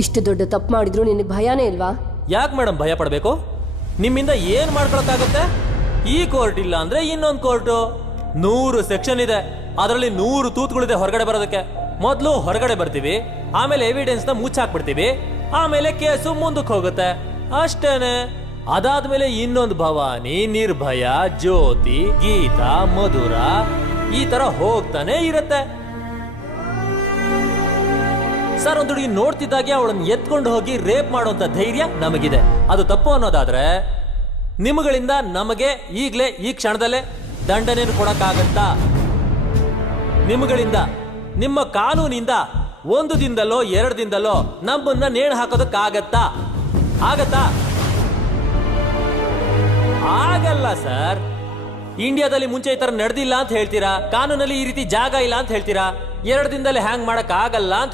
ಇಷ್ಟು ದೊಡ್ಡ ತಪ್ಪು ಮಾಡಿದ್ರು ನಿನಗೆ ಭಯನೇ ಇಲ್ವಾ? ಯಾಕೆ ಮೇಡಮ್ ಭಯ ಪಡಬೇಕು? ನಿಮ್ಮಿಂದ ಏನ್ ಮಾಡ್ಕೊಳಕ್ಕಾಗತ್ತೆ? ಈ ಕೋರ್ಟ್ ಇಲ್ಲ ಅಂದ್ರೆ ಇನ್ನೊಂದು ಕೋರ್ಟು. 100 ಸೆಕ್ಷನ್ ಇದೆ, ಅದರಲ್ಲಿ 100 ತೂತುಗಳಿದೆ ಹೊರಗಡೆ ಬರೋದಕ್ಕೆ. ಮೊದಲು ಹೊರಗಡೆ ಬರ್ತೀವಿ, ಆಮೇಲೆ ಎವಿಡೆನ್ಸ್ ನ ಮುಚ್ಚಾಕ್ಬಿಡ್ತೀವಿ, ಆಮೇಲೆ ಕೇಸು ಮುಂದಕ್ಕೆ ಹೋಗುತ್ತೆ ಅಷ್ಟೇನೆ. ಅದಾದ್ಮೇಲೆ ಇನ್ನೊಂದು ಭವಾನಿ, ನಿರ್ಭಯ, ಜ್ಯೋತಿ, ಗೀತಾ, ಮಧುರ ಈ ತರ ಹೋಗ್ತಾನೆ ಇರುತ್ತೆ. ಸರ್, ಒಂದು ಹುಡುಗಿ ನೋಡ್ತಿದ್ದಾಗೆ ಅವಳನ್ನು ಎತ್ಕೊಂಡು ಹೋಗಿ ರೇಪ್ ಮಾಡುವಂತ ಧೈರ್ಯ ನಮಗಿದೆ. ಅದು ತಪ್ಪು ಅನ್ನೋದಾದ್ರೆ ನಿಮ್ಮಗಳಿಂದ ನಮಗೆ ಈಗಲೇ ಈ ಕ್ಷಣದಲ್ಲೇ ದಂಡನೆಯನ್ನು ಕೊಡಕ್ಕಾಗತ್ತಾ? ನಿಮ್ಮಗಳಿಂದ, ನಿಮ್ಮ ಕಾನೂನಿಂದ 1 ದಿನದಲ್ಲೋ 2 ದಿನದಲ್ಲೋ ನಮ್ಮನ್ನ ನೇಣು ಹಾಕೋದಕ್ಕಾಗತ್ತಾ? ಆಗತ್ತಾ? ಆಗಲ್ಲ ಸರ್. ಇಂಡಿಯಾದಲ್ಲಿ ಮುಂಚೆ ಈ ತರ ನಡೆದಿಲ್ಲ ಅಂತ ಹೇಳ್ತೀರಾ, ಕಾನೂನಲ್ಲಿ ಈ ರೀತಿ ಜಾಗ ಇಲ್ಲ ಅಂತ ಹೇಳ್ತೀರಾ, 2 ದಿನದಲ್ಲಿ ಹ್ಯಾಂಗ್ ಮಾಡಕ್ ಆಗಲ್ಲ ಅಂತ